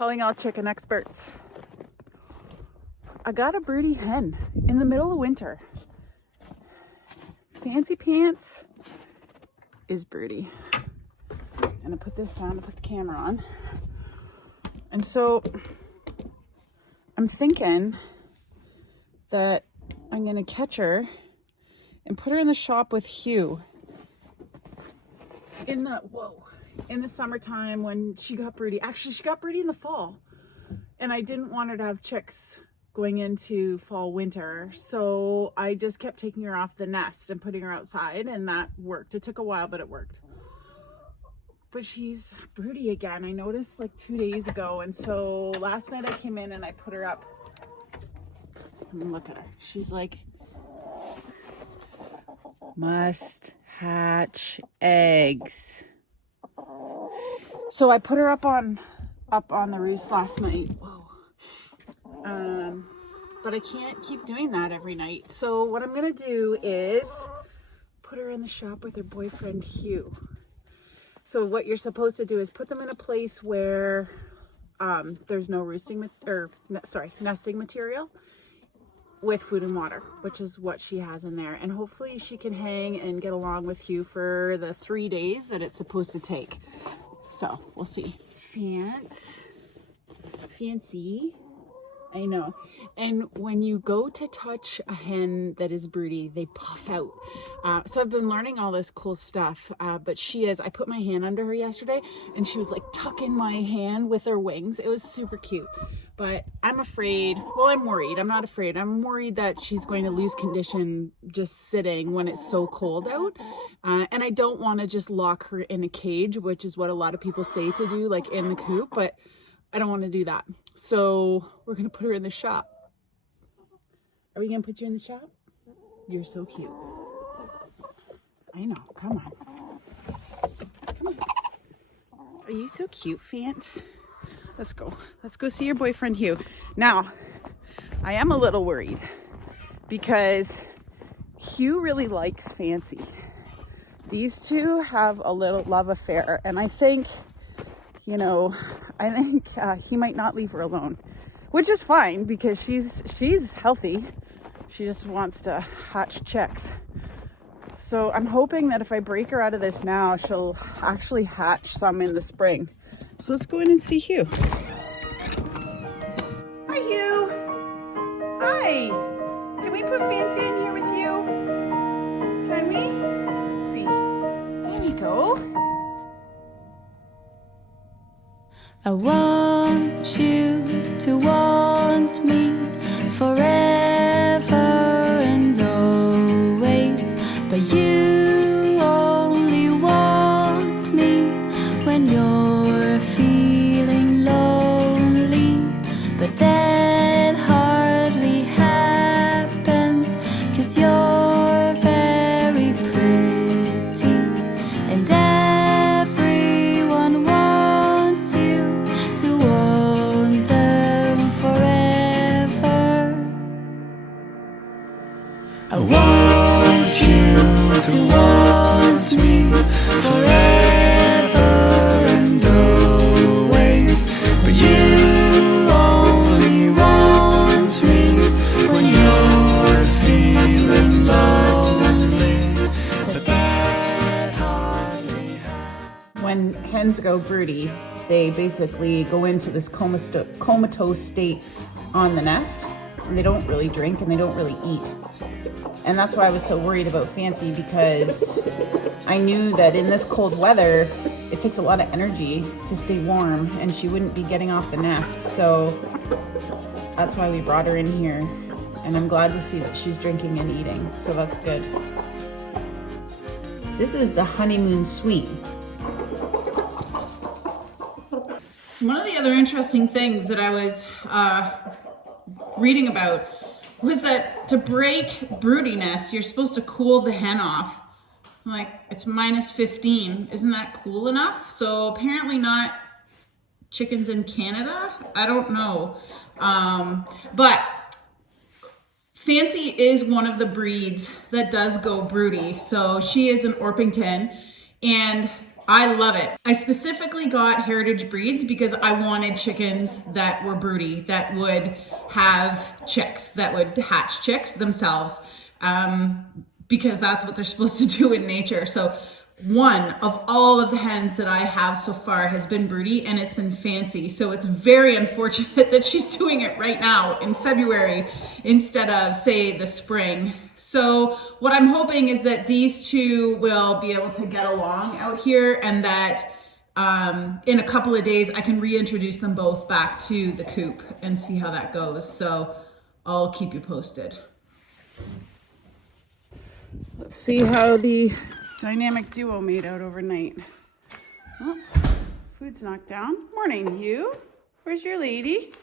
Calling all chicken experts. I got a broody hen in the middle of winter. Fancy Pants is broody. I'm gonna put this down to put the camera on. And so I'm thinking that I'm gonna catch her and put her in the shop with Hugh in the summertime when she got broody. Actually, she got broody in the fall, and I didn't want her to have chicks going into fall winter, so I just kept taking her off the nest and putting her outside, and that worked. It took a while, but it worked. But she's broody again. I noticed like 2 days ago, and so last night I came in and I put her up. And look at her. She's like, must hatch eggs. So I put her up on the roost last night. Whoa. But I can't keep doing that every night. So what I'm gonna do is put her in the shop with her boyfriend Hugh. So what you're supposed to do is put them in a place where there's no nesting material with food and water, which is what she has in there. And hopefully she can hang and get along with Hugh for the 3 days that it's supposed to take. So we'll see. Fancy. I know. And when you go to touch a hen that is broody, they puff out. So I've been learning all this cool stuff, but I put my hand under her yesterday and she was like tucking my hand with her wings. It was super cute, but I'm afraid, I'm worried. I'm not afraid. I'm worried that she's going to lose condition just sitting when it's so cold out. And I don't want to just lock her in a cage, which is what a lot of people say to do, like in the coop, but I don't want to do that. So we're going to put her in the shop. Are we going to put you in the shop? You're so cute. I know. Come on. Come on. Are you so cute, Fance? Let's go. Let's go see your boyfriend, Hugh. Now, I am a little worried because Hugh really likes Fancy. These two have a little love affair, and I think he might not leave her alone, which is fine because she's healthy. She just wants to hatch chicks. So I'm hoping that if I break her out of this now, she'll actually hatch some in the spring. So let's go in and see Hugh. Hi, Hugh. Hi. Can we put Fancy in here with you? Can we? Let's see. There we go. I want you to want me forever and always, but you only want me when you're feeling lonely. But that hardly happens, 'cause you're very pretty and everyone wants you to want them forever. I want you to want me forever and always, but you only want me when you're feeling lonely. But that hardly happens. When hens go broody, they basically go into this comatose state on the nest, and they don't really drink and they don't really eat. And that's why I was so worried about Fancy, because I knew that in this cold weather, it takes a lot of energy to stay warm and she wouldn't be getting off the nest. So that's why we brought her in here. And I'm glad to see that she's drinking and eating. So that's good. This is the honeymoon sweet. So one of the other interesting things that I was reading about was that to break broodiness, you're supposed to cool the hen off. I'm like, it's -15. Isn't that cool enough? So apparently not chickens in Canada. I don't know. But Fancy is one of the breeds that does go broody. So she is an Orpington, and I love it. I specifically got heritage breeds because I wanted chickens that were broody, that would have chicks, that would hatch chicks themselves, because that's what they're supposed to do in nature. So one of all of the hens that I have so far has been broody, and it's been Fancy. So it's very unfortunate that she's doing it right now in February instead of, say, the spring. So what I'm hoping is that these two will be able to get along out here, and that in a couple of days I can reintroduce them both back to the coop and see how that goes. So I'll keep you posted. Let's see how the dynamic duo made out overnight. Oh, food's knocked down. Morning, Hugh. Where's your lady?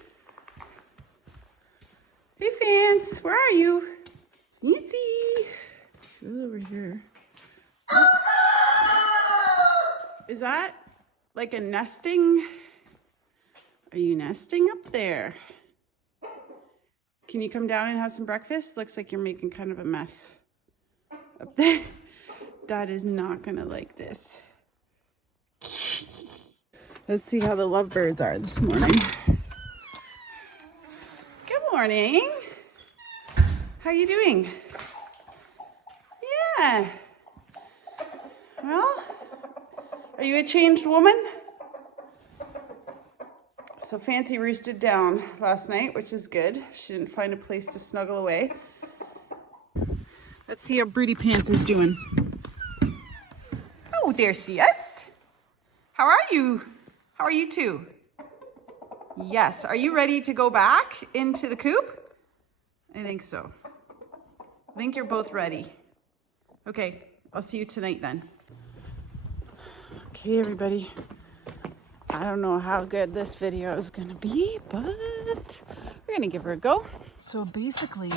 Hey, Fance, where are you? Fancy. She's over here. Is that like a nesting? Are you nesting up there? Can you come down and have some breakfast? Looks like you're making kind of a mess up there. Dad is not gonna like this. Let's see how the lovebirds are this morning. Good morning. How are you doing? Yeah. Well, are you a changed woman? So Fancy roosted down last night, which is good. She didn't find a place to snuggle away. Let's see how Broody Pants is doing. Oh, there she is. How are you? How are you two? Yes. Are you ready to go back into the coop? I think so. I think you're both ready. Okay, I'll see you tonight then. Okay, everybody. I don't know how good this video is gonna be, but we're gonna give her a go. So basically,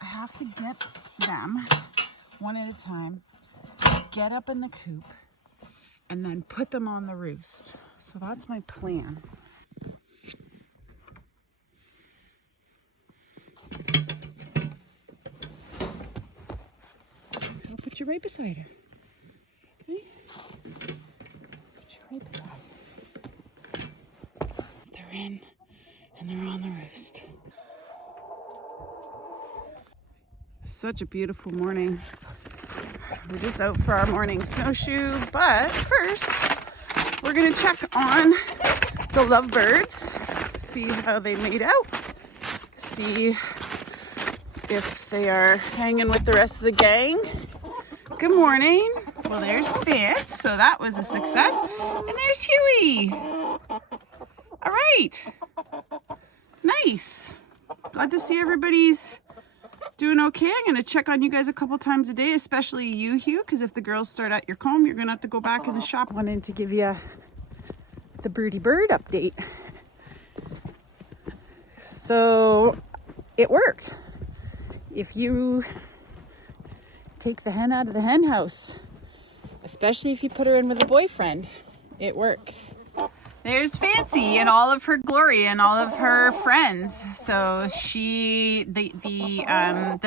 I have to get them one at a time, get up in the coop, and then put them on the roost. So that's my plan. I'll put you right beside her. Okay? Put you right beside her. They're in and they're on the roost. Such a beautiful morning. We're just out for our morning snowshoe, but first we're gonna check on the lovebirds, see how they made out, see if they are hanging with the rest of the gang. Good morning. Well, there's Fitz, so that was a success. And there's Huey. All right. Nice. Glad to see everybody's doing okay. I'm going to check on you guys a couple times a day, especially you, Hugh, because if the girls start at your comb, you're going to have to go back in the shop. I wanted to give you the broody bird update. So it worked. If you take the hen out of the hen house, especially if you put her in with a boyfriend, it works. There's Fancy in all of her glory and all of her friends. So the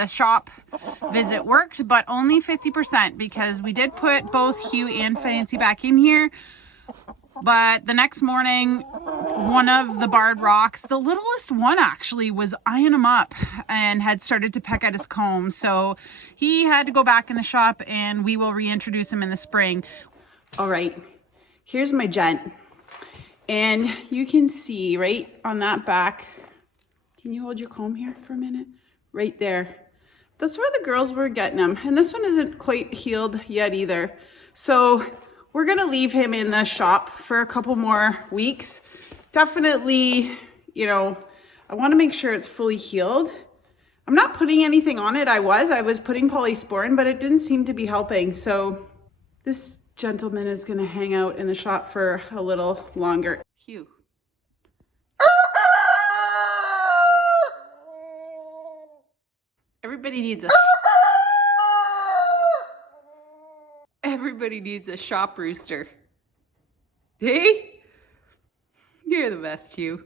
shop visit worked, but only 50% because we did put both Hugh and Fancy back in here. But the next morning, one of the barred rocks, the littlest one actually, was eyeing him up and had started to peck at his comb. So he had to go back in the shop and we will reintroduce him in the spring. All right, here's my gent. And you can see right on that back, can you hold your comb here for a minute? Right there. That's where the girls were getting him. And this one isn't quite healed yet either. So we're gonna leave him in the shop for a couple more weeks. Definitely, you know, I wanna make sure it's fully healed. I'm not putting anything on it. I was putting polysporin, but it didn't seem to be helping. So this gentleman is gonna hang out in the shop for a little longer. Hugh. Everybody needs a shop rooster. Hey? You're the best, Hugh.